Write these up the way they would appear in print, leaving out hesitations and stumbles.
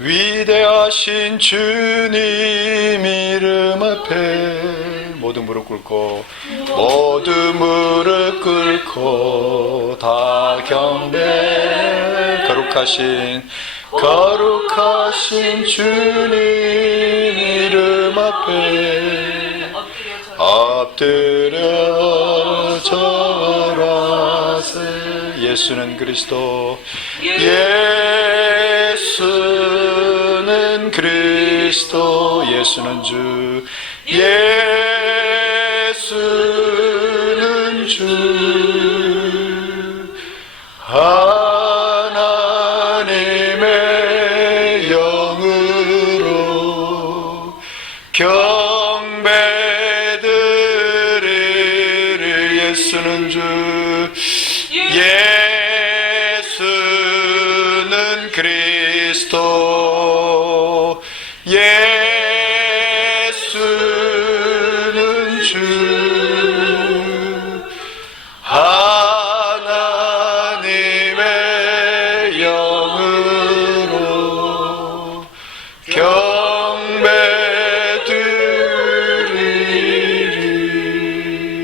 위대하신 주님 이름 앞에 모두 무릎 꿇고 다 경배. 거룩하신 주님 이름 앞에 엎드려 절하세. 예수는 그리스도, 예수는 그리스도, 예수는 주, 예수는 주. 하나님의 영으로 경배드리리. 예수는 주, 예수는 그리스도, 예수는 주. 하나님의 영으로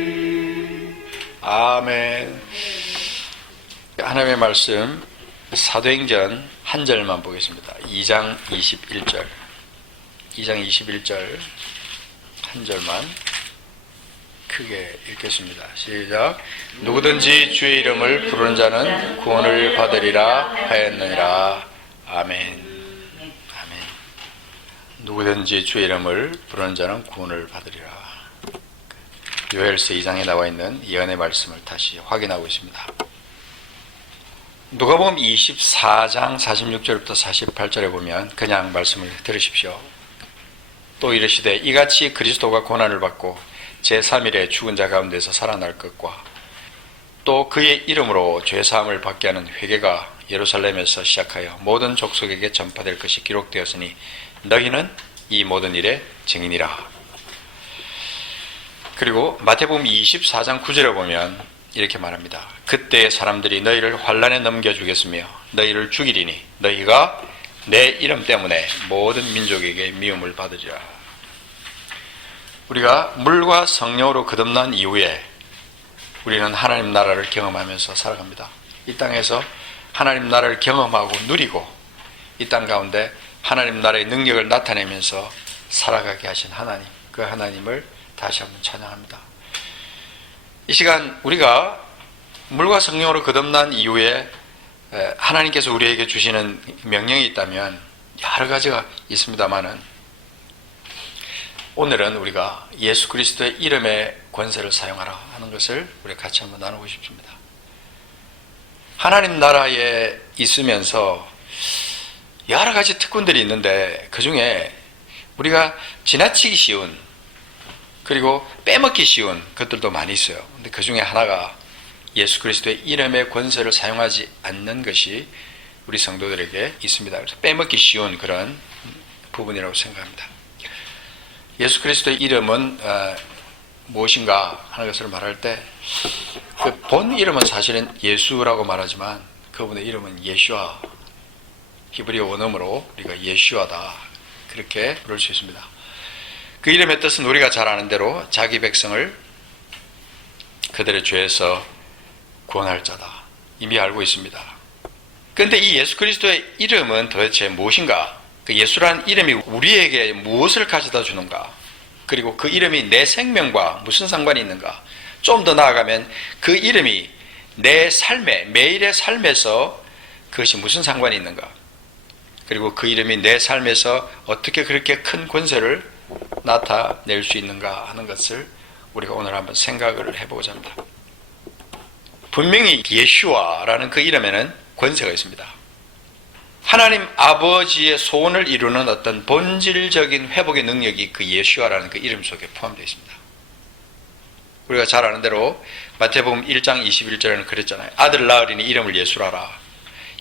경배드리리. 아멘. 하나님의 말씀 사도행전 한 절만 보겠습니다. 2장 21절 한 절만 크게 읽겠습니다. 시작. 누구든지 주의 이름을 부르는 자는 구원을 받으리라 하였느니라. 아멘. 아멘. 누구든지 주의 이름을 부르는 자는 구원을 받으리라. 요엘서 2장에 나와 있는 예언의 말씀을 다시 확인하고 있습니다. 누가복음 24장 46절부터 48절에 보면 그냥 말씀을 들으십시오. 또 이르시되 이같이 그리스도가 고난을 받고 제3일에 죽은 자 가운데서 살아날 것과 또 그의 이름으로 죄사함을 받게 하는 회개가 예루살렘에서 시작하여 모든 족속에게 전파될 것이 기록되었으니 너희는 이 모든 일의 증인이라. 그리고 마태복음 24장 9절에 보면 이렇게 말합니다. 그때 사람들이 너희를 환란에 넘겨주겠으며 너희를 죽이리니 너희가 내 이름 때문에 모든 민족에게 미움을 받으리라. 우리가 물과 성령으로 거듭난 이후에 우리는 하나님 나라를 경험하면서 살아갑니다. 이 땅에서 하나님 나라를 경험하고 누리고 이 땅 가운데 하나님 나라의 능력을 나타내면서 살아가게 하신 하나님, 그 하나님을 다시 한번 찬양합니다. 이 시간 우리가 물과 성령으로 거듭난 이후에 하나님께서 우리에게 주시는 명령이 있다면 여러 가지가 있습니다만은 오늘은 우리가 예수 그리스도의 이름의 권세를 사용하라 하는 것을 우리 같이 한번 나누고 싶습니다. 하나님 나라에 있으면서 여러 가지 특권들이 있는데 그 중에 우리가 지나치기 쉬운 그리고 빼먹기 쉬운 것들도 많이 있어요. 근데 그 중에 하나가 예수 그리스도의 이름의 권세를 사용하지 않는 것이 우리 성도들에게 있습니다. 그래서 빼먹기 쉬운 그런 부분이라고 생각합니다. 예수 그리스도의 이름은 무엇인가 하는 것을 말할 때 그 본 이름은 사실은 예수라고 말하지만 그분의 이름은 예슈아, 히브리어 원어로 우리가 예슈아다 그렇게 부를 수 있습니다. 그 이름의 뜻은 우리가 잘 아는 대로 자기 백성을 그들의 죄에서 구원할 자다. 이미 알고 있습니다. 그런데 이 예수 그리스도의 이름은 도대체 무엇인가? 그 예수라는 이름이 우리에게 무엇을 가져다 주는가? 그리고 그 이름이 내 생명과 무슨 상관이 있는가? 좀 더 나아가면 그 이름이 내 삶에, 매일의 삶에서 그것이 무슨 상관이 있는가? 그리고 그 이름이 내 삶에서 어떻게 그렇게 큰 권세를 나타낼 수 있는가 하는 것을 우리가 오늘 한번 생각을 해보고자 합니다. 분명히 예슈아라는 그 이름에는 권세가 있습니다. 하나님 아버지의 소원을 이루는 어떤 본질적인 회복의 능력이 그 예슈아라는 그 이름 속에 포함되어 있습니다. 우리가 잘 아는 대로 마태복음 1장 21절에는 그랬잖아요. 아들 낳으리니 이름을 예수라라.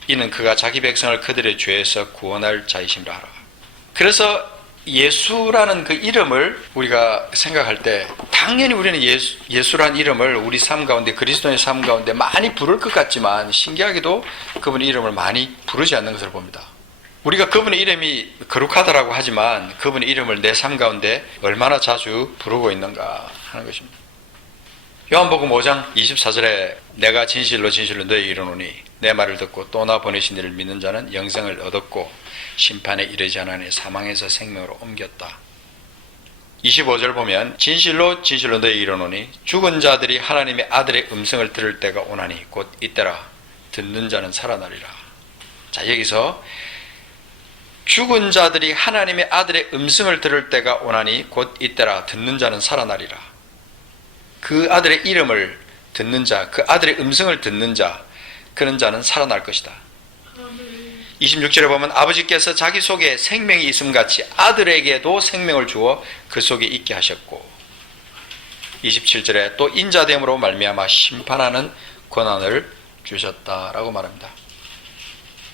이는 그가 자기 백성을 그들의 죄에서 구원할 자이심이라 하라. 그래서 예수라는 그 이름을 우리가 생각할 때 당연히 우리는 예수라는 이름을 우리 삶 가운데 그리스도의 삶 가운데 많이 부를 것 같지만 신기하게도 그분의 이름을 많이 부르지 않는 것을 봅니다. 우리가 그분의 이름이 거룩하다라고 하지만 그분의 이름을 내 삶 가운데 얼마나 자주 부르고 있는가 하는 것입니다. 요한복음 5장 24절에 내가 진실로 진실로 너희에게 이르노니 내 말을 듣고 또 나 보내신 이를 믿는 자는 영생을 얻었고 심판에 이르지 않으니 사망에서 생명으로 옮겼다. 25절 보면 진실로 진실로 너희에게 이르노니 죽은 자들이 하나님의 아들의 음성을 들을 때가 오나니 곧 이때라. 듣는 자는 살아나리라. 자, 여기서 죽은 자들이 하나님의 아들의 음성을 들을 때가 오나니 곧 이때라. 듣는 자는 살아나리라. 그 아들의 이름을 듣는 자, 그 아들의 음성을 듣는 자, 그런 자는 살아날 것이다. 26절에 보면 아버지께서 자기 속에 생명이 있음같이 아들에게도 생명을 주어 그 속에 있게 하셨고, 27절에 또 인자됨으로 말미암아 심판하는 권한을 주셨다라고 말합니다.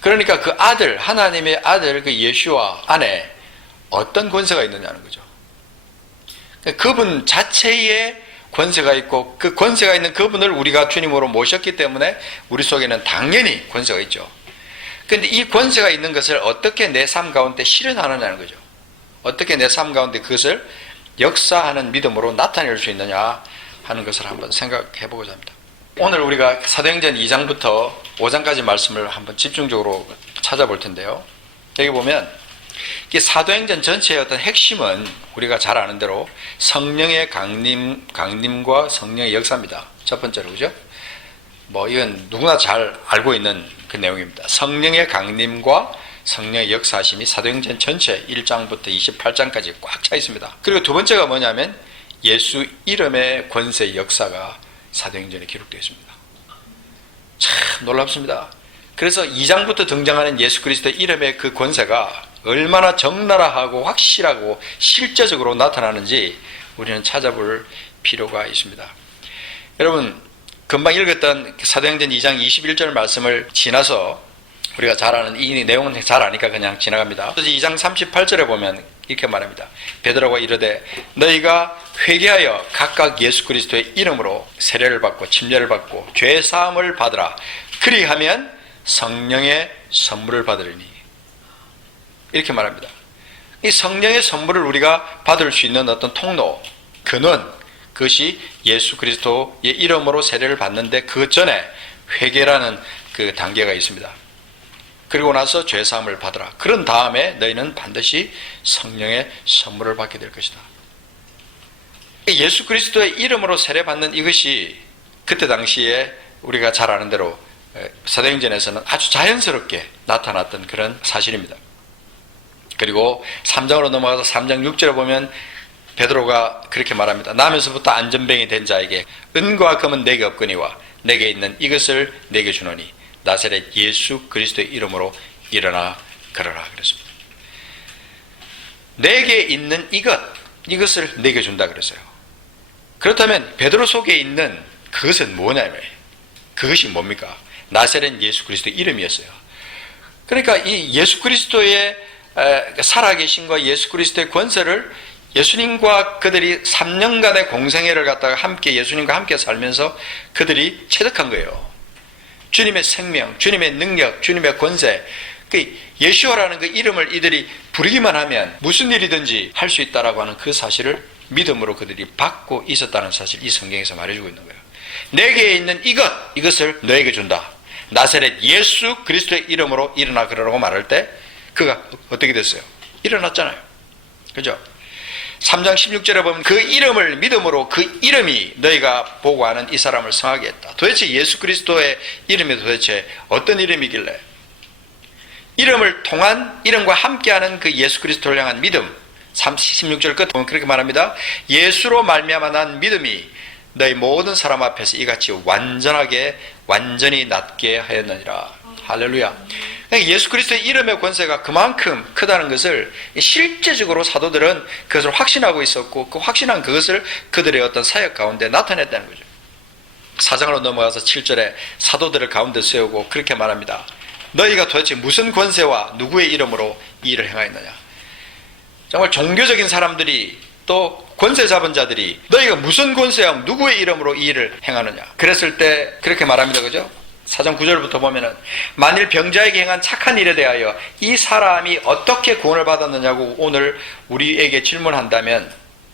그러니까 그 아들, 하나님의 아들 그 예수와 안에 어떤 권세가 있느냐는 거죠. 그분 자체의 권세가 있고 그 권세가 있는 그분을 우리가 주님으로 모셨기 때문에 우리 속에는 당연히 권세가 있죠. 그런데 이 권세가 있는 것을 어떻게 내 삶 가운데 실현하느냐는 거죠. 어떻게 내 삶 가운데 그것을 역사하는 믿음으로 나타낼 수 있느냐 하는 것을 한번 생각해 보고자 합니다. 오늘 우리가 사도행전 2장부터 5장까지 말씀을 한번 집중적으로 찾아볼 텐데요. 여기 보면 사도행전 전체의 어떤 핵심은 우리가 잘 아는 대로 성령의 강림과 성령의 역사입니다. 첫 번째로, 그죠? 이건 누구나 잘 알고 있는 그 내용입니다. 성령의 강림과 성령의 역사하심이 사도행전 전체 1장부터 28장까지 꽉 차 있습니다. 그리고 두 번째가 뭐냐면 예수 이름의 권세의 역사가 사도행전에 기록되어 있습니다. 참 놀랍습니다. 그래서 2장부터 등장하는 예수 그리스도의 이름의 그 권세가 얼마나 적나라하고 확실하고 실제적으로 나타나는지 우리는 찾아볼 필요가 있습니다. 여러분, 금방 읽었던 사도행전 2장 21절 말씀을 지나서 우리가 잘 아는 이 내용은 잘 아니까 그냥 지나갑니다. 2장 38절에 보면 이렇게 말합니다. 베드로가 이르되 너희가 회개하여 각각 예수 그리스도의 이름으로 세례를 받고 침례를 받고 죄 사함을 받으라. 그리하면 성령의 선물을 받으리니. 이렇게 말합니다. 이 성령의 선물을 우리가 받을 수 있는 어떤 통로, 근원, 그것이 예수 그리스도의 이름으로 세례를 받는데 그 전에 회개라는 그 단계가 있습니다. 그리고 나서 죄사함을 받으라. 그런 다음에 너희는 반드시 성령의 선물을 받게 될 것이다. 예수 그리스도의 이름으로 세례받는 이것이 그때 당시에 우리가 잘 아는 대로 사도행전에서는 아주 자연스럽게 나타났던 그런 사실입니다. 그리고 3장으로 넘어가서 3장 6절에 보면 베드로가 그렇게 말합니다. 나면서부터 안전병이 된 자에게 은과 금은 내게 없거니와 내게 있는 이것을 내게 주노니 나사렛 예수 그리스도의 이름으로 일어나 걸어라 그랬습니다. 내게 있는 이것을 내게 준다 그랬어요. 그렇다면 베드로 속에 있는 그것은 뭐냐면 그것이 뭡니까? 나사렛 예수 그리스도의 이름이었어요. 그러니까 이 예수 그리스도의 살아계신과 예수 그리스도의 권세를 예수님과 그들이 3년간의 공생애를 갖다가 함께 예수님과 함께 살면서 그들이 체득한 거예요. 주님의 생명, 주님의 능력, 주님의 권세, 그 예수라는 그 이름을 이들이 부르기만 하면 무슨 일이든지 할 수 있다라고 하는 그 사실을 믿음으로 그들이 받고 있었다는 사실, 이 성경에서 말해주고 있는 거예요. 내게 있는 이것을 너에게 준다. 나사렛 예수 그리스도의 이름으로 일어나 그러라고 말할 때 그가 어떻게 됐어요? 일어났잖아요. 그죠? 3장 16절에 보면 그 이름을 믿음으로 그 이름이 너희가 보고 아는 이 사람을 성하게 했다. 도대체 예수 그리스도의 이름이 도대체 어떤 이름이길래 이름을 통한 이름과 함께하는 그 예수 그리스도를 향한 믿음, 16절 끝 보면 그렇게 말합니다. 예수로 말미암아 난 믿음이 너희 모든 사람 앞에서 이같이 완전히 낫게 하였느니라. 할렐루야. 예수 그리스도의 이름의 권세가 그만큼 크다는 것을 실제적으로 사도들은 그것을 확신하고 있었고 그 확신한 그것을 그들의 어떤 사역 가운데 나타냈다는 거죠. 4장으로 넘어가서 7절에 사도들을 가운데 세우고 그렇게 말합니다. 너희가 도대체 무슨 권세와 누구의 이름으로 이 일을 행하였느냐. 정말 종교적인 사람들이 또 권세 잡은 자들이 너희가 무슨 권세와 누구의 이름으로 이 일을 행하느냐. 그랬을 때 그렇게 말합니다. 그죠? 4장 9절부터 보면은 만일 병자에게 행한 착한 일에 대하여 이 사람이 어떻게 구원을 받았느냐고 오늘 우리에게 질문한다면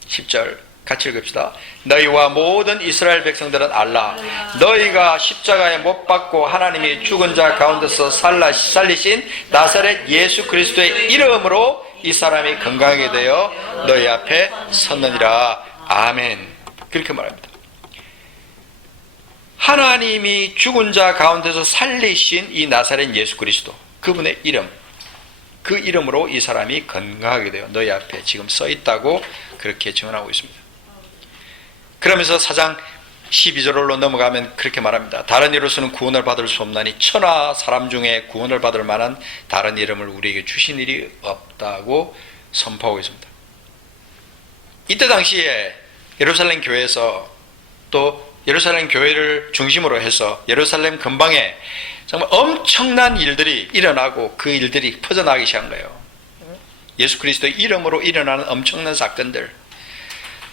10절 같이 읽읍시다. 너희와 모든 이스라엘 백성들은 알라. 너희가 십자가에 못 박고 하나님이 죽은 자 가운데서 살리신 나사렛 예수 그리스도의 이름으로 이 사람이 건강하게 되어 너희 앞에 섰느니라. 아멘. 그렇게 말합니다. 하나님이 죽은 자 가운데서 살리신 이 나사렛 예수 그리스도, 그분의 이름, 그 이름으로 이 사람이 건강하게 되어 너희 앞에 지금 서 있다고 그렇게 증언하고 있습니다. 그러면서 4장 12절로 넘어가면 그렇게 말합니다. 다른 이로서는 구원을 받을 수 없나니 천하 사람 중에 구원을 받을 만한 다른 이름을 우리에게 주신 일이 없다고 선포하고 있습니다. 이때 당시에 예루살렘 교회에서 또 예루살렘 교회를 중심으로 해서 예루살렘 근방에 정말 엄청난 일들이 일어나고 그 일들이 퍼져나가기 시작한 거예요. 예수 그리스도의 이름으로 일어나는 엄청난 사건들,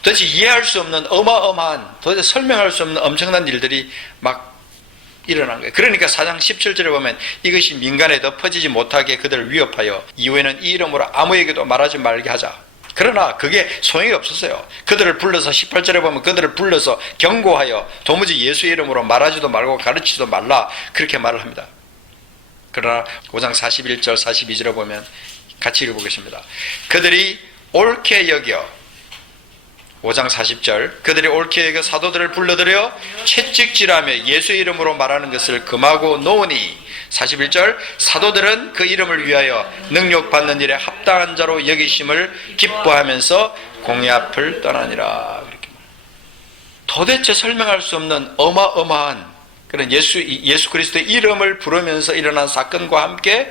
도대체 이해할 수 없는 어마어마한, 도대체 설명할 수 없는 엄청난 일들이 막 일어난 거예요. 그러니까 4장 17절에 보면 이것이 민간에 더 퍼지지 못하게 그들을 위협하여 이후에는 이 이름으로 아무에게도 말하지 말게 하자. 그러나 그게 소용이 없었어요. 그들을 불러서 18절에 보면 그들을 불러서 경고하여 도무지 예수 이름으로 말하지도 말고 가르치지도 말라 그렇게 말을 합니다. 그러나 5장 41절 42절에 보면 같이 읽어보겠습니다. 그들이 옳게 여겨, 5장 40절, 그들이 옳게 여겨 사도들을 불러들여 채찍질하며 예수 이름으로 말하는 것을 금하고 놓으니, 41절, 사도들은 그 이름을 위하여 능력받는 일에 합당한 자로 여기심을 기뻐하면서 공의 앞을 떠나니라. 그렇게 도대체 설명할 수 없는 어마어마한 그런 예수 그리스도의 이름을 부르면서 일어난 사건과 함께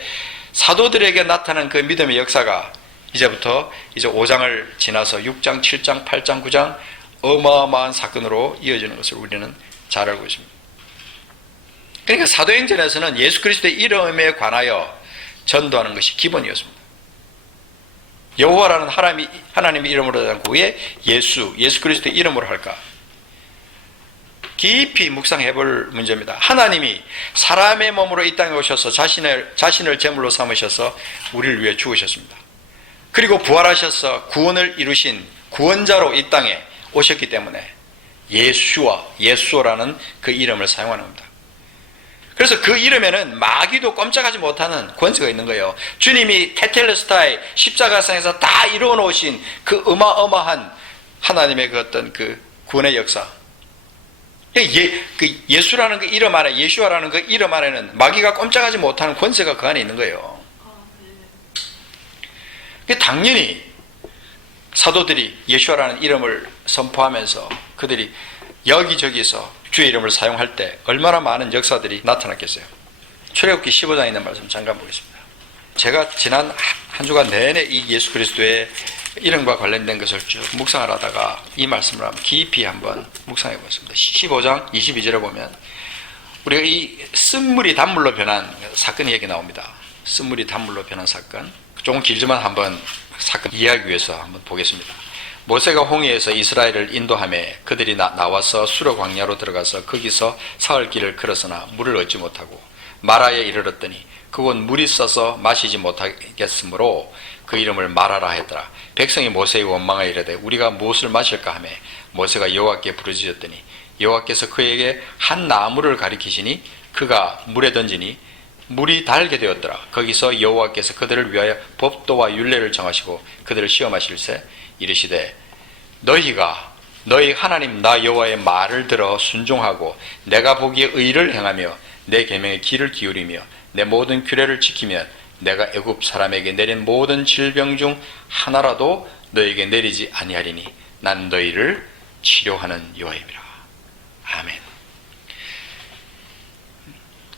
사도들에게 나타난 그 믿음의 역사가 이제부터 이제 5장을 지나서 6장, 7장, 8장, 9장 어마어마한 사건으로 이어지는 것을 우리는 잘 알고 있습니다. 그러니까 사도행전에서는 예수 그리스도의 이름에 관하여 전도하는 것이 기본이었습니다. 여호와라는 하나님의 이름으로 하지 않고 왜 예수 그리스도의 이름으로 할까? 깊이 묵상해 볼 문제입니다. 하나님이 사람의 몸으로 이 땅에 오셔서 자신을 제물로 삼으셔서 우리를 위해 죽으셨습니다. 그리고 부활하셔서 구원을 이루신 구원자로 이 땅에 오셨기 때문에 예수라는 그 이름을 사용하는 겁니다. 그래서 그 이름에는 마귀도 꼼짝하지 못하는 권세가 있는 거예요. 주님이 테텔레스타이 십자가상에서 다 이루어 놓으신 그 어마어마한 하나님의 그 어떤 그 구원의 역사, 그 예수라는 그 이름 안에, 예수와라는 그 이름 안에는 마귀가 꼼짝하지 못하는 권세가 그 안에 있는 거예요. 당연히 사도들이 예수와라는 이름을 선포하면서 그들이 여기저기서 주의 이름을 사용할 때 얼마나 많은 역사들이 나타났겠어요. 출애굽기 15장에 있는 말씀 잠깐 보겠습니다. 제가 지난 한 주간 내내 이 예수 그리스도의 이름과 관련된 것을 쭉 묵상을 하다가 이 말씀을 한번 깊이 한번 묵상해 보겠습니다. 15장 22절에 보면 우리가 이 쓴물이 단물로 변한 사건 얘기 나옵니다. 쓴물이 단물로 변한 사건, 조금 길지만 한번 사건 이해하기 위해서 한번 보겠습니다. 모세가 홍해에서 이스라엘을 인도하며 그들이 나와서 수르 광야로 들어가서 거기서 사흘 길을 걸었으나 물을 얻지 못하고 마라에 이르렀더니 그곳 물이 써서 마시지 못하겠으므로 그 이름을 마라라 했더라. 백성이 모세의 원망하여 이르되 우리가 무엇을 마실까 하며 모세가 여호와께 부르짖었더니 여호와께서 그에게 한 나무를 가리키시니 그가 물에 던지니 물이 달게 되었더라. 거기서 여호와께서 그들을 위하여 법도와 율례를 정하시고 그들을 시험하실세 이르시되 너희가 너희 하나님 나 여호와의 말을 들어 순종하고 내가 보기에 의를 행하며 내 계명에 귀를 기울이며 내 모든 규례를 지키면 내가 애굽 사람에게 내린 모든 질병 중 하나라도 너희에게 내리지 아니하리니 난 너희를 치료하는 여호와임이라. 아멘.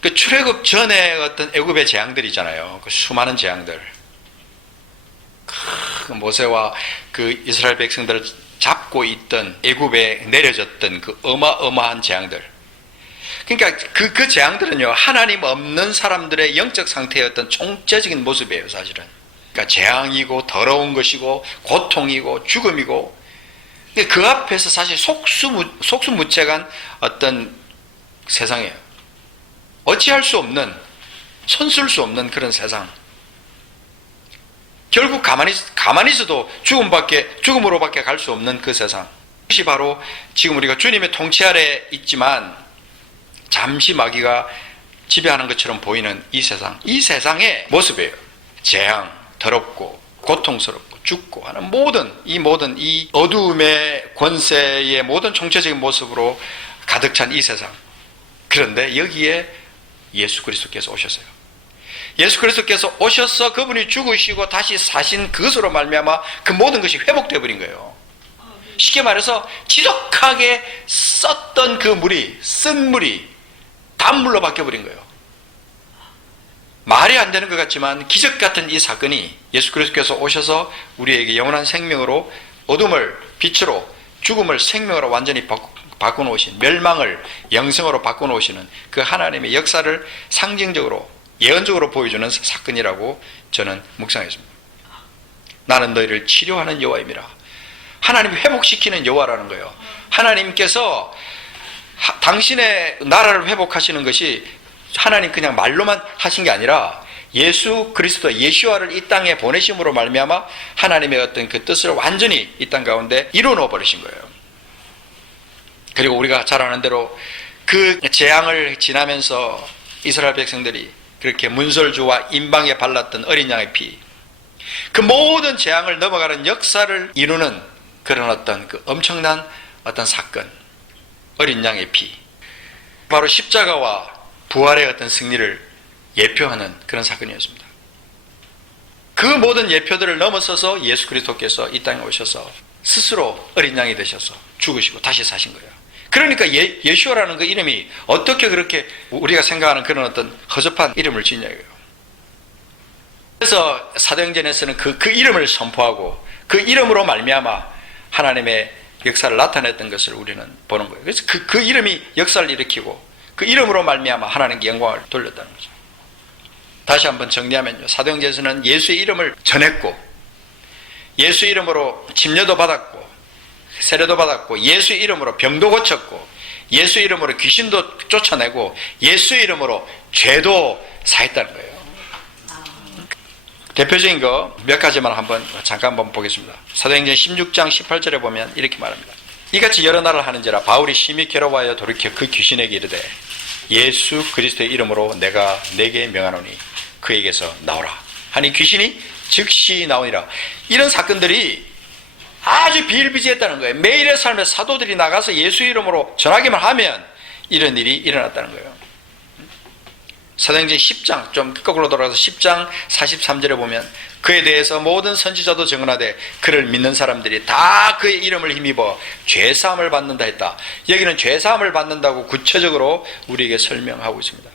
그 출애굽 전에 어떤 애굽의 재앙들 있잖아요. 그 수많은 재앙들. 그 모세와 그 이스라엘 백성들을 잡고 있던 애굽에 내려졌던 그 어마어마한 재앙들. 그러니까 그 재앙들은요, 하나님 없는 사람들의 영적 상태의 어떤 총체적인 모습이에요, 사실은. 그러니까 재앙이고 더러운 것이고 고통이고 죽음이고, 그 앞에서 사실 속수무책한 어떤 세상이에요. 어찌할 수 없는, 손쓸 수 없는 그런 세상. 결국 가만히 있어도 죽음으로밖에 갈 수 없는 그 세상. 그것이 바로 지금 우리가 주님의 통치 아래 있지만 잠시 마귀가 지배하는 것처럼 보이는 이 세상. 이 세상의 모습이에요. 재앙, 더럽고 고통스럽고 죽고 하는 모든 이 어두움의 권세의 모든 총체적인 모습으로 가득 찬 이 세상. 그런데 여기에 예수 그리스도께서 오셨어요. 예수 그리스도께서 오셔서 그분이 죽으시고 다시 사신 그것으로 말미암아 그 모든 것이 회복되어 버린 거예요. 쉽게 말해서 지독하게 썼던 그 물이, 쓴 물이 단물로 바뀌어 버린 거예요. 말이 안 되는 것 같지만 기적 같은 이 사건이 예수 그리스도께서 오셔서 우리에게 영원한 생명으로, 어둠을 빛으로, 죽음을 생명으로 완전히 바꿔놓으신, 멸망을 영생으로 바꿔놓으시는 그 하나님의 역사를 상징적으로, 예언적으로 보여주는 사건이라고 저는 묵상했습니다. 나는 너희를 치료하는 여호와임이라. 하나님이 회복시키는 여호와라는 거예요. 하나님께서 당신의 나라를 회복하시는 것이 하나님 그냥 말로만 하신 게 아니라 예수 그리스도, 예시와를 이 땅에 보내심으로 말미암아 하나님의 어떤 그 뜻을 완전히 이 땅 가운데 이루어 버리신 거예요. 그리고 우리가 잘 아는 대로 그 재앙을 지나면서 이스라엘 백성들이 그렇게 문설주와 임방에 발랐던 어린 양의 피, 그 모든 재앙을 넘어가는 역사를 이루는 그런 어떤 그 엄청난 어떤 사건, 어린 양의 피, 바로 십자가와 부활의 어떤 승리를 예표하는 그런 사건이었습니다. 그 모든 예표들을 넘어서서 예수 그리스도께서 이 땅에 오셔서 스스로 어린 양이 되셔서 죽으시고 다시 사신 거예요. 그러니까 예수라는 그 이름이 어떻게 그렇게 우리가 생각하는 그런 어떤 허접한 이름을 짓냐고요. 그래서 사도행전에서는 그 이름을 선포하고 그 이름으로 말미암아 하나님의 역사를 나타냈던 것을 우리는 보는 거예요. 그래서 그 이름이 역사를 일으키고 그 이름으로 말미암아 하나님께 영광을 돌렸다는 거죠. 다시 한번 정리하면요, 사도행전에서는 예수의 이름을 전했고, 예수 이름으로 침례도 받았고, 세례도 받았고, 예수 이름으로 병도 고쳤고, 예수 이름으로 귀신도 쫓아내고, 예수 이름으로 죄도 사했다는 거예요. 대표적인 거 몇 가지만 잠깐 보겠습니다. 사도행전 16장 18절에 보면 이렇게 말합니다. 이같이 여러 날을 하는지라 바울이 심히 괴로워하여 돌이켜 그 귀신에게 이르되 예수 그리스도의 이름으로 내가 내게 명하노니 그에게서 나오라 하니 귀신이 즉시 나오니라. 이런 사건들이 아주 비일비재했다는 거예요. 매일의 삶에 사도들이 나가서 예수 이름으로 전하기만 하면 이런 일이 일어났다는 거예요. 사도행전 10장, 좀 거꾸로 돌아가서 10장 43절에 보면 그에 대해서 모든 선지자도 증언하되 그를 믿는 사람들이 다 그의 이름을 힘입어 죄사함을 받는다 했다. 여기는 죄사함을 받는다고 구체적으로 우리에게 설명하고 있습니다.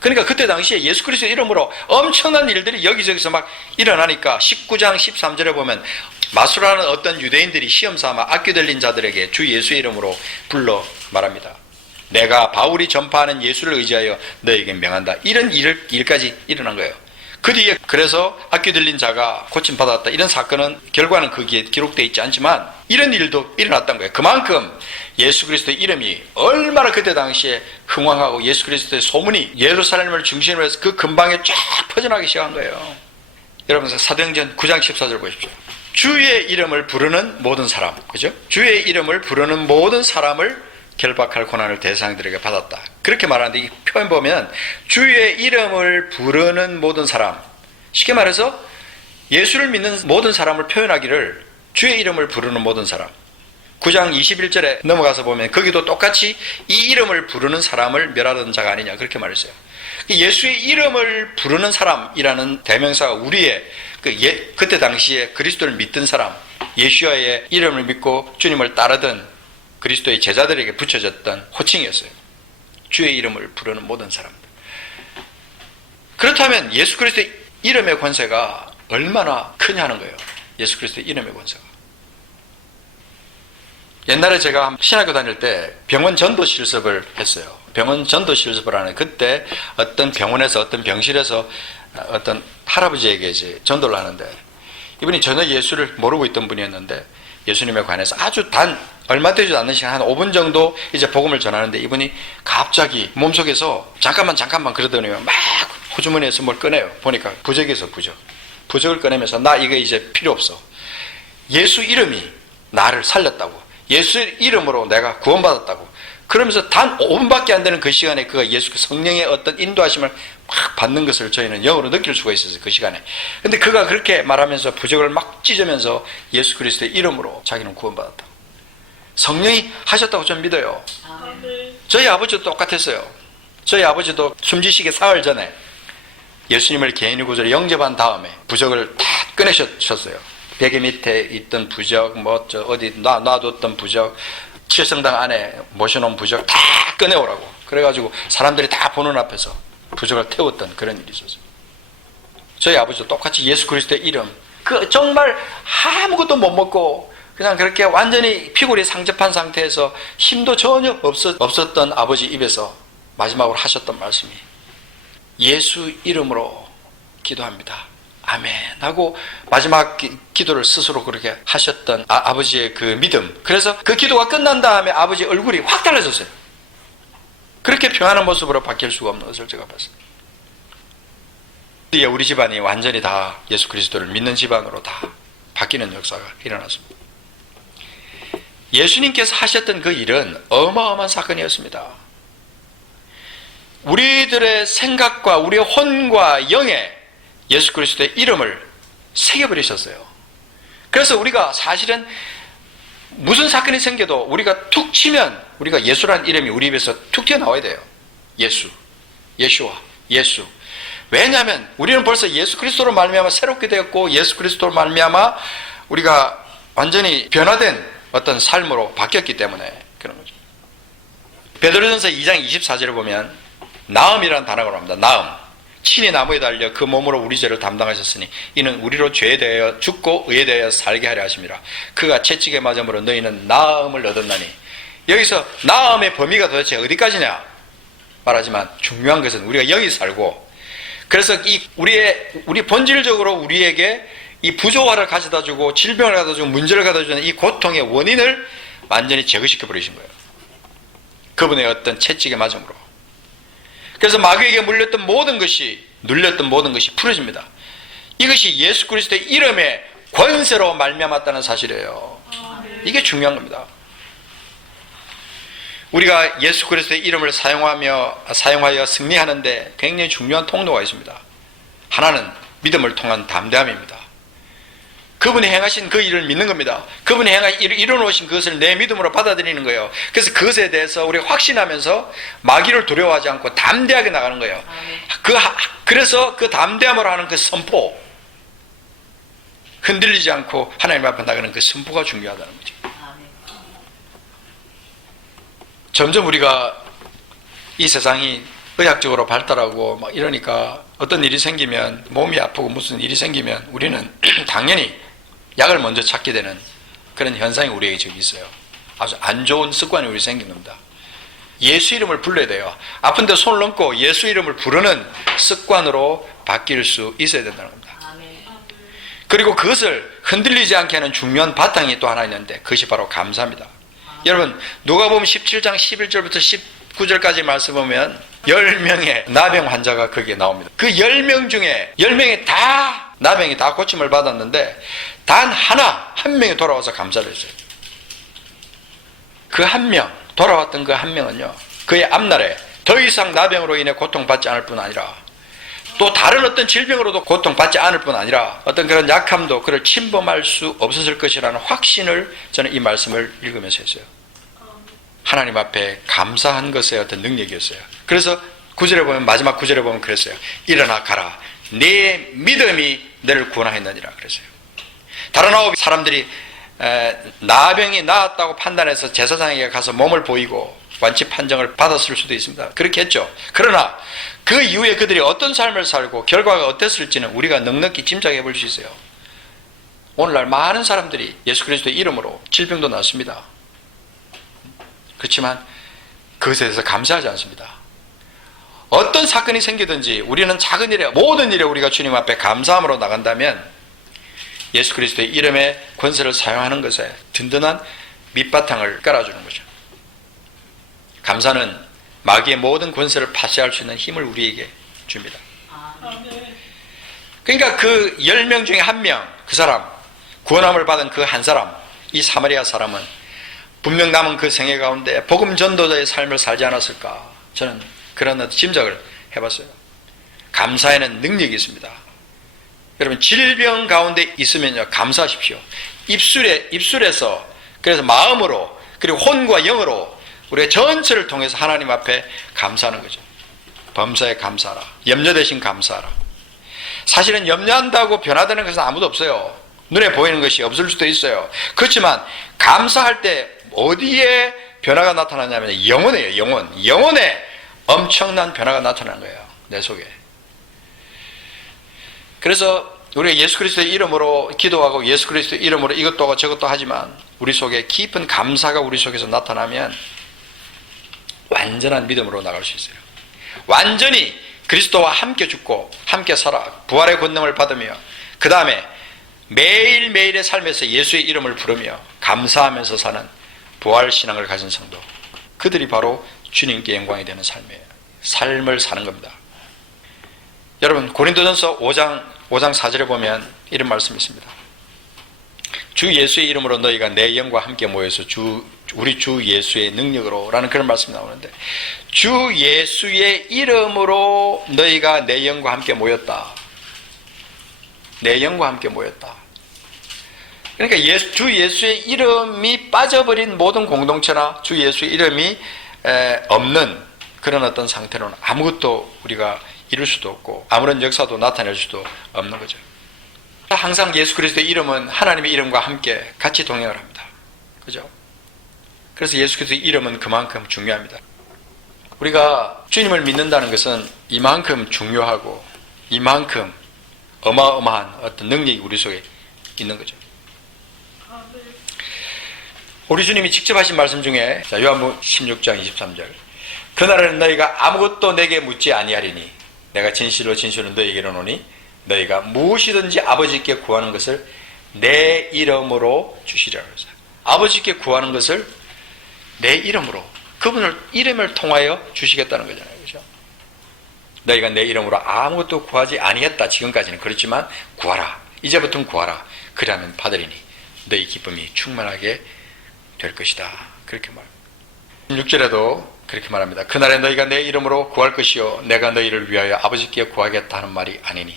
그러니까 그때 당시에 예수 그리스도의 이름으로 엄청난 일들이 여기저기서 막 일어나니까 19장 13절에 보면 마수라는 어떤 유대인들이 시험삼아 악귀들린 자들에게 주 예수의 이름으로 불러 말합니다. 내가 바울이 전파하는 예수를 의지하여 너에게 명한다. 이런 일까지 일어난 거예요. 그 뒤에 그래서 악귀 들린 자가 고침받았다. 이런 사건은 결과는 거기에 기록되어 있지 않지만 이런 일도 일어났던 거예요. 그만큼 예수 그리스도의 이름이 얼마나 그때 당시에 흥왕하고 예수 그리스도의 소문이 예루살렘을 중심으로 해서 그 근방에 쫙 퍼져나가기 시작한 거예요. 여러분 사도행전 9장 14절 보십시오. 주의 이름을 부르는 모든 사람, 그죠? 주의 이름을 부르는 모든 사람을 결박할 고난을 대상들에게 받았다. 그렇게 말하는데 이 표현 보면 주의 이름을 부르는 모든 사람, 쉽게 말해서 예수를 믿는 모든 사람을 표현하기를 주의 이름을 부르는 모든 사람. 9장 21절에 넘어가서 보면 거기도 똑같이 이 이름을 부르는 사람을 멸하던 자가 아니냐 그렇게 말했어요. 예수의 이름을 부르는 사람이라는 대명사가 우리의 그때 당시에 그리스도를 믿던 사람, 예수와의 이름을 믿고 주님을 따르던 그리스도의 제자들에게 붙여졌던 호칭이었어요. 주의 이름을 부르는 모든 사람들. 그렇다면 예수 그리스도의 이름의 권세가 얼마나 크냐는 거예요. 예수 그리스도의 이름의 권세가. 옛날에 제가 신학교 다닐 때 병원 전도 실습을 했어요. 병원 전도 실습을 하는 그때 어떤 병원에서 어떤 병실에서 어떤 할아버지에게 이제 전도를 하는데 이분이 전혀 예수를 모르고 있던 분이었는데 예수님에 관해서 아주 얼마 되지 않는 시간, 한 5분 정도 이제 복음을 전하는데 이분이 갑자기 몸속에서 잠깐만 그러더니 막 호주머니에서 뭘 꺼내요. 보니까 부적에서 부적을 꺼내면서 나 이거 이제 필요 없어. 예수 이름이 나를 살렸다고. 예수 이름으로 내가 구원받았다고. 그러면서 단 5분밖에 안 되는 그 시간에 그가 예수 성령의 어떤 인도하심을 막 받는 것을 저희는 영으로 느낄 수가 있었어요. 그 시간에. 근데 그가 그렇게 말하면서 부적을 막 찢으면서 예수 그리스도의 이름으로 자기는 구원받았다고. 성령이 하셨다고 저는 믿어요. 저희 아버지도 똑같았어요. 저희 아버지도 숨지시기 사흘 전에 예수님을 개인의 구주로 영접한 다음에 부적을 다 꺼내셨어요. 베개 밑에 있던 부적, 어디 놔뒀던 부적, 칠성당 안에 모셔놓은 부적 다 꺼내오라고. 그래가지고 사람들이 다 보는 앞에서 부적을 태웠던 그런 일이 있었어요. 저희 아버지도 똑같이 예수 그리스도의 이름, 정말 아무것도 못 먹고 그냥 그렇게 완전히 피골이 상접한 상태에서 힘도 전혀 없었던 아버지 입에서 마지막으로 하셨던 말씀이 예수 이름으로 기도합니다. 아멘 하고 마지막 기도를 스스로 그렇게 하셨던 아버지의 그 믿음. 그래서 그 기도가 끝난 다음에 아버지 얼굴이 확 달라졌어요. 그렇게 평안한 모습으로 바뀔 수가 없는 것을 제가 봤어요. 우리 집안이 완전히 다 예수 그리스도를 믿는 집안으로 다 바뀌는 역사가 일어났습니다. 예수님께서 하셨던 그 일은 어마어마한 사건이었습니다. 우리들의 생각과 우리의 혼과 영에 예수 그리스도의 이름을 새겨버리셨어요. 그래서 우리가 사실은 무슨 사건이 생겨도 우리가 툭 치면 우리가 예수라는 이름이 우리 입에서 툭 튀어나와야 돼요. 예수, 예수와 예수. 왜냐하면 우리는 벌써 예수 그리스도로 말미암아 새롭게 되었고 예수 그리스도로 말미암아 우리가 완전히 변화된 어떤 삶으로 바뀌었기 때문에 그런 거죠. 베드로전서 2장 24절을 보면 나음이라는 단어가 나옵니다. 나음. 친히 나무에 달려 그 몸으로 우리 죄를 담당하셨으니 이는 우리로 죄에 대하여 죽고 의에 대하여 살게 하려 하심이라. 그가 채찍에 맞음으로 너희는 나음을 얻었나니. 여기서 나음의 범위가 도대체 어디까지냐 말하지만 중요한 것은 우리가 여기 살고, 그래서 우리 본질적으로 우리에게 이 부조화를 가져다 주고 질병을 가져다 주고 문제를 가져다 주는 이 고통의 원인을 완전히 제거시켜 버리신 거예요. 그분의 어떤 채찍에 맞음으로. 그래서 마귀에게 눌렸던 모든 것이 풀어집니다. 이것이 예수 그리스도의 이름의 권세로 말미암았다는 사실이에요. 이게 중요한 겁니다. 우리가 예수 그리스도의 이름을 사용하여 승리하는데 굉장히 중요한 통로가 있습니다. 하나는 믿음을 통한 담대함입니다. 그분이 행하신 그 일을 믿는 겁니다. 그분이 이뤄놓으신 그것을 내 믿음으로 받아들이는 거예요. 그래서 그것에 대해서 우리가 확신하면서 마귀를 두려워하지 않고 담대하게 나가는 거예요. 그래서 그 담대함으로 하는 그 선포, 흔들리지 않고 하나님 앞에 나가는 그 선포가 중요하다는 거죠. 점점 우리가 이 세상이 의학적으로 발달하고 막 이러니까 어떤 일이 생기면, 몸이 아프고 무슨 일이 생기면 우리는 당연히 약을 먼저 찾게 되는 그런 현상이 우리에게 지금 있어요. 아주 안 좋은 습관이 우리 생긴 겁니다. 예수 이름을 불러야 돼요. 아픈데 손을 얹고 예수 이름을 부르는 습관으로 바뀔 수 있어야 된다는 겁니다. 그리고 그것을 흔들리지 않게 하는 중요한 바탕이 또 하나 있는데 그것이 바로 감사입니다. 여러분, 누가복음 17장 11절부터 19절까지 말씀 보면 10명의 나병 환자가 거기에 나옵니다. 그 10명 중에 10명이 다 나병이 다 고침을 받았는데 단 한 명이 돌아와서 감사를 했어요. 그 한 명, 돌아왔던 그 한 명은요, 그의 앞날에 더 이상 나병으로 인해 고통받지 않을 뿐 아니라 또 다른 어떤 질병으로도 고통받지 않을 뿐 아니라 어떤 그런 약함도 그를 침범할 수 없었을 것이라는 확신을 저는 이 말씀을 읽으면서 했어요. 하나님 앞에 감사한 것의 어떤 능력이었어요. 그래서 마지막 구절에 보면 그랬어요. 일어나 가라. 네 믿음이 너를 구원하였느니라 그랬어요. 다른 아홉 사람들이 나병이 나았다고 판단해서 제사장에게 가서 몸을 보이고 완치 판정을 받았을 수도 있습니다. 그렇게 했죠. 그러나 그 이후에 그들이 어떤 삶을 살고 결과가 어땠을지는 우리가 넉넉히 짐작해 볼 수 있어요. 오늘날 많은 사람들이 예수 그리스도의 이름으로 질병도 낫습니다. 그렇지만 그것에 대해서 감사하지 않습니다. 어떤 사건이 생기든지 우리는 작은 일에, 모든 일에 우리가 주님 앞에 감사함으로 나간다면 예수 그리스도의 이름의 권세를 사용하는 것에 든든한 밑바탕을 깔아주는 거죠. 감사는 마귀의 모든 권세를 파쇄할 수 있는 힘을 우리에게 줍니다. 그러니까 그 10명 중에 한 명, 그 사람, 구원함을 받은 그 한 사람, 이 사마리아 사람은 분명 남은 그 생애 가운데 복음 전도자의 삶을 살지 않았을까? 저는 그런 짐작을 해봤어요. 감사에는 능력이 있습니다. 여러분, 질병 가운데 있으면요, 감사하십시오. 입술에서, 그래서 마음으로, 그리고 혼과 영으로 우리가 전체를 통해서 하나님 앞에 감사하는 거죠. 범사에 감사하라. 염려 대신 감사하라. 사실은 염려한다고 변화되는 것은 아무도 없어요. 눈에 보이는 것이 없을 수도 있어요. 그렇지만 감사할 때 어디에 변화가 나타나냐면 영혼이에요. 영혼에 엄청난 변화가 나타나는 거예요. 내 속에. 그래서 우리가 예수 그리스도의 이름으로 기도하고 예수 그리스도의 이름으로 이것도 하고 저것도 하지만 우리 속에 깊은 감사가 우리 속에서 나타나면 완전한 믿음으로 나갈 수 있어요. 완전히 그리스도와 함께 죽고 함께 살아 부활의 권능을 받으며 그 다음에 매일매일의 삶에서 예수의 이름을 부르며 감사하면서 사는 부활신앙을 가진 성도, 그들이 바로 주님께 영광이 되는 삶이에요. 삶을 사는 겁니다. 여러분, 고린도전서 5장 4절에 보면 이런 말씀이 있습니다. 주 예수의 이름으로 너희가 내 영과 함께 모여서 우리 주 예수의 능력으로 라는 그런 말씀이 나오는데, 주 예수의 이름으로 너희가 내 영과 함께 모였다. 내 영과 함께 모였다. 그러니까 주 예수의 이름이 빠져버린 모든 공동체나 주 예수의 이름이 없는 그런 어떤 상태로는 아무것도 우리가 이룰 수도 없고 아무런 역사도 나타낼 수도 없는 거죠. 항상 예수 그리스도의 이름은 하나님의 이름과 함께 같이 동행을 합니다. 그죠? 그래서 예수 그리스도의 이름은 그만큼 중요합니다. 우리가 주님을 믿는다는 것은 이만큼 중요하고 이만큼 어마어마한 어떤 능력이 우리 속에 있는 거죠. 우리 주님이 직접 하신 말씀 중에 요한복음 16장 23절, 그날에는 너희가 아무것도 내게 묻지 아니하리니 내가 진실로 너희에게 이르노니 너희가 무엇이든지 아버지께 구하는 것을 내 이름으로 주시리라 그랬어요. 아버지께 구하는 것을 내 이름으로, 그분을 이름을 통하여 주시겠다는 거잖아요. 그렇죠? 너희가 내 이름으로 아무것도 구하지 아니했다. 지금까지는 그렇지만 구하라. 이제부터는 구하라. 그러면 받으리니 너희 기쁨이 충만하게 될 것이다. 그렇게 말합니다. 16절에도 그렇게 말합니다. 그날에 너희가 내 이름으로 구할 것이요 내가 너희를 위하여 아버지께 구하겠다 하는 말이 아니니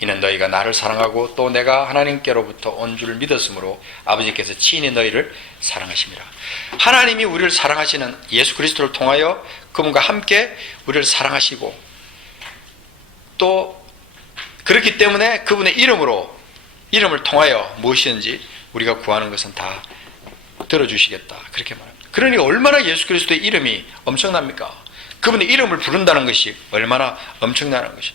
이는 너희가 나를 사랑하고 또 내가 하나님께로부터 온 줄 믿었으므로 아버지께서 친히 너희를 사랑하심이라. 하나님이 우리를 사랑하시는 예수 그리스도를 통하여 그분과 함께 우리를 사랑하시고 또 그렇기 때문에 그분의 이름을 통하여 무엇이든지 우리가 구하는 것은 다 들어주시겠다. 그렇게 말합니다. 그러니 얼마나 예수 그리스도의 이름이 엄청납니까? 그분의 이름을 부른다는 것이 얼마나 엄청나는 것이.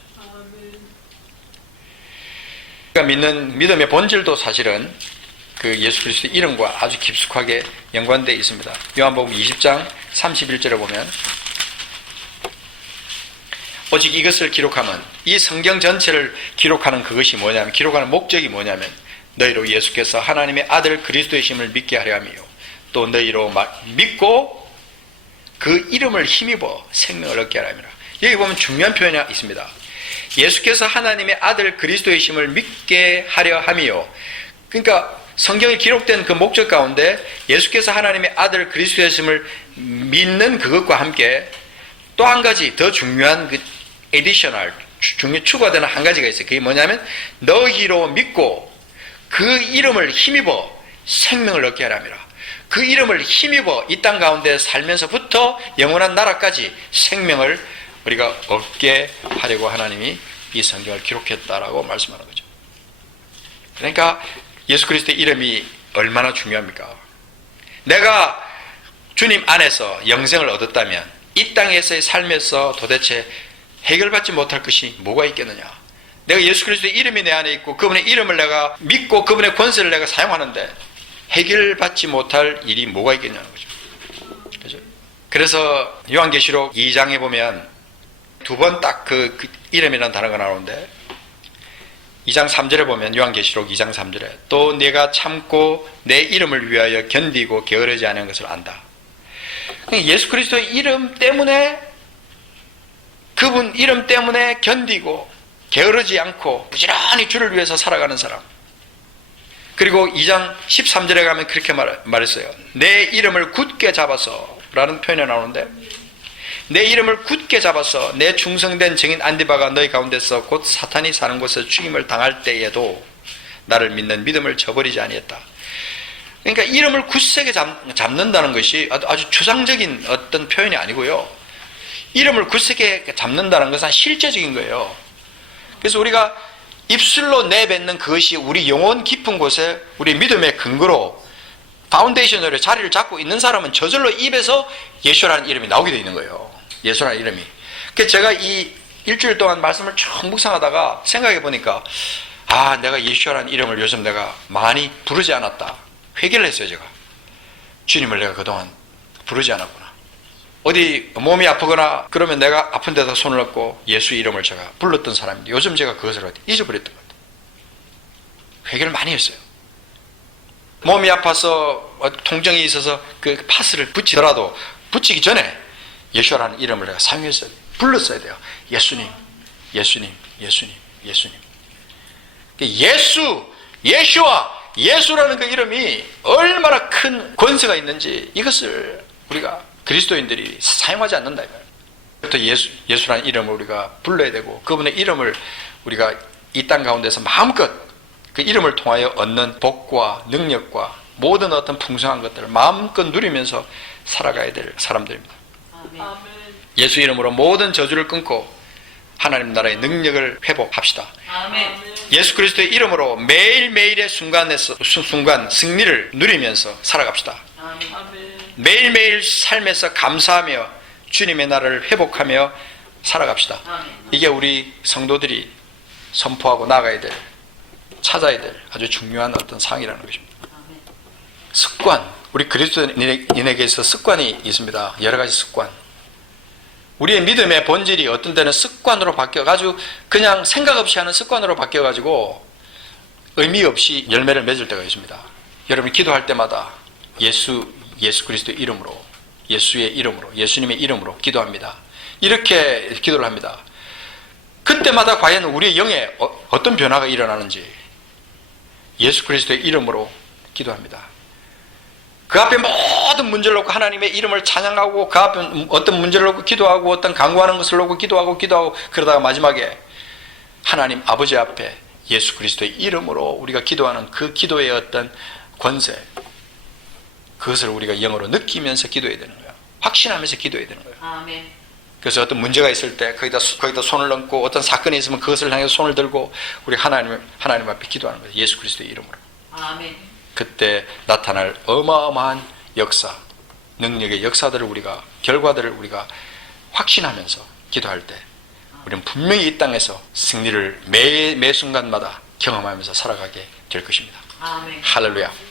그러니까 믿는 믿음의 본질도 사실은 그 예수 그리스도의 이름과 아주 깊숙하게 연관되어 있습니다. 요한복음 20장 31절에 보면 오직 이것을 기록하면, 이 성경 전체를 기록하는 그것이 뭐냐면, 기록하는 목적이 뭐냐면 너희로 예수께서 하나님의 아들 그리스도의 심을 믿게 하려 함이요 또 너희로 믿고 그 이름을 힘입어 생명을 얻게 하려 함이라. 여기 보면 중요한 표현이 있습니다. 예수께서 하나님의 아들 그리스도의 심을 믿게 하려 함이요. 그러니까 성경에 기록된 그 목적 가운데 예수께서 하나님의 아들 그리스도의 심을 믿는 그것과 함께 또 한 가지 더 중요한 그 에디셔널 추가되는 한 가지가 있어요. 그게 뭐냐면 너희로 믿고 그 이름을 힘입어 생명을 얻게 하려 함이라. 그 이름을 힘입어 이 땅 가운데 살면서부터 영원한 나라까지 생명을 우리가 얻게 하려고 하나님이 이 성경을 기록했다라고 말씀하는 거죠. 그러니까 예수 그리스도의 이름이 얼마나 중요합니까? 내가 주님 안에서 영생을 얻었다면 이 땅에서의 삶에서 도대체 해결받지 못할 것이 뭐가 있겠느냐? 내가 예수 그리스도의 이름이 내 안에 있고 그분의 이름을 내가 믿고 그분의 권세를 내가 사용하는데 해결받지 못할 일이 뭐가 있겠냐는 거죠. 그죠? 그래서 요한계시록 2장에 보면 두 번 딱 그 이름이라는 단어가 나오는데 2장 3절에 보면 요한계시록 2장 3절에 또 내가 참고 내 이름을 위하여 견디고 게으르지 않은 것을 안다. 예수 그리스도의 이름 때문에, 그분 이름 때문에 견디고 게으르지 않고 부지런히 주를 위해서 살아가는 사람. 그리고 2장 13절에 가면 그렇게 말했어요. 내 이름을 굳게 잡아서 라는 표현이 나오는데, 내 이름을 굳게 잡아서 내 충성된 증인 안디바가 너희 가운데서 곧 사탄이 사는 곳에서 죽임을 당할 때에도 나를 믿는 믿음을 저버리지 아니했다. 그러니까 이름을 굳세게 잡는다는 것이 아주 추상적인 어떤 표현이 아니고요. 이름을 굳세게 잡는다는 것은 실제적인 거예요. 그래서 우리가 입술로 내뱉는 그것이 우리 영혼 깊은 곳에 우리 믿음의 근거로 파운데이션으로 자리를 잡고 있는 사람은 저절로 입에서 예수라는 이름이 나오게 되어 있는 거예요. 예수라는 이름이. 그래서 제가 이 일주일 동안 말씀을 쭉 묵상하다가 생각해 보니까 내가 예수라는 이름을 요즘 내가 많이 부르지 않았다. 회개를 했어요. 제가 주님을 내가 그동안 부르지 않았구나. 어디 몸이 아프거나 그러면 내가 아픈 데다 손을 얹고 예수 이름을 제가 불렀던 사람인데 요즘 제가 그것을 잊어버렸던 것 같아요. 회개를 많이 했어요. 몸이 아파서 통증이 있어서 그 파스를 붙이더라도 붙이기 전에 예수라는 이름을 내가 사용했어야 돼요. 불렀어야 돼요. 예수님, 예수님, 예수님, 예수님. 예수와 예수라는 그 이름이 얼마나 큰 권세가 있는지 이것을 우리가 그리스도인들이 사용하지 않는다. 또 예수라는 이름을 우리가 불러야 되고 그분의 이름을 우리가 이 땅 가운데서 마음껏 그 이름을 통하여 얻는 복과 능력과 모든 어떤 풍성한 것들을 마음껏 누리면서 살아가야 될 사람들입니다. 아멘. 예수 이름으로 모든 저주를 끊고 하나님 나라의 능력을 회복합시다. 아멘. 예수 그리스도의 이름으로 매일매일의 순간 승리를 누리면서 살아갑시다. 아멘. 매일매일 삶에서 감사하며 주님의 나라를 회복하며 살아갑시다. 아멘. 이게 우리 성도들이 선포하고 나가야 될, 찾아야 될 아주 중요한 어떤 상황이라는 것입니다. 아멘. 습관, 우리 그리스도인에게서 습관이 있습니다. 여러 가지 습관. 우리의 믿음의 본질이 어떤 때는 습관으로 바뀌어가지고 그냥 생각 없이 하는 습관으로 바뀌어가지고 의미 없이 열매를 맺을 때가 있습니다. 여러분이 기도할 때마다 예수 그리스도의 이름으로, 예수의 이름으로, 예수님의 이름으로 기도합니다. 이렇게 기도를 합니다. 그때마다 과연 우리의 영에 어떤 변화가 일어나는지 예수 그리스도의 이름으로 기도합니다. 그 앞에 모든 문제를 놓고 하나님의 이름을 찬양하고 그 앞에 어떤 문제를 놓고 기도하고 어떤 강구하는 것을 놓고 기도하고 그러다가 마지막에 하나님 아버지 앞에 예수 그리스도의 이름으로 우리가 기도하는 그 기도의 어떤 권세, 그것을 우리가 영으로 느끼면서 기도해야 되는 거예요. 확신하면서 기도해야 되는 거예요. 아멘. 그래서 어떤 문제가 있을 때 거기다 손을 얹고 어떤 사건이 있으면 그것을 향해서 손을 들고 우리 하나님 앞에 기도하는 거예요. 예수 그리스도의 이름으로. 아멘. 그때 나타날 어마어마한 역사, 능력의 역사들을 우리가, 결과들을 우리가 확신하면서 기도할 때 우리는 분명히 이 땅에서 승리를 매 순간마다 경험하면서 살아가게 될 것입니다. 아멘. 할렐루야.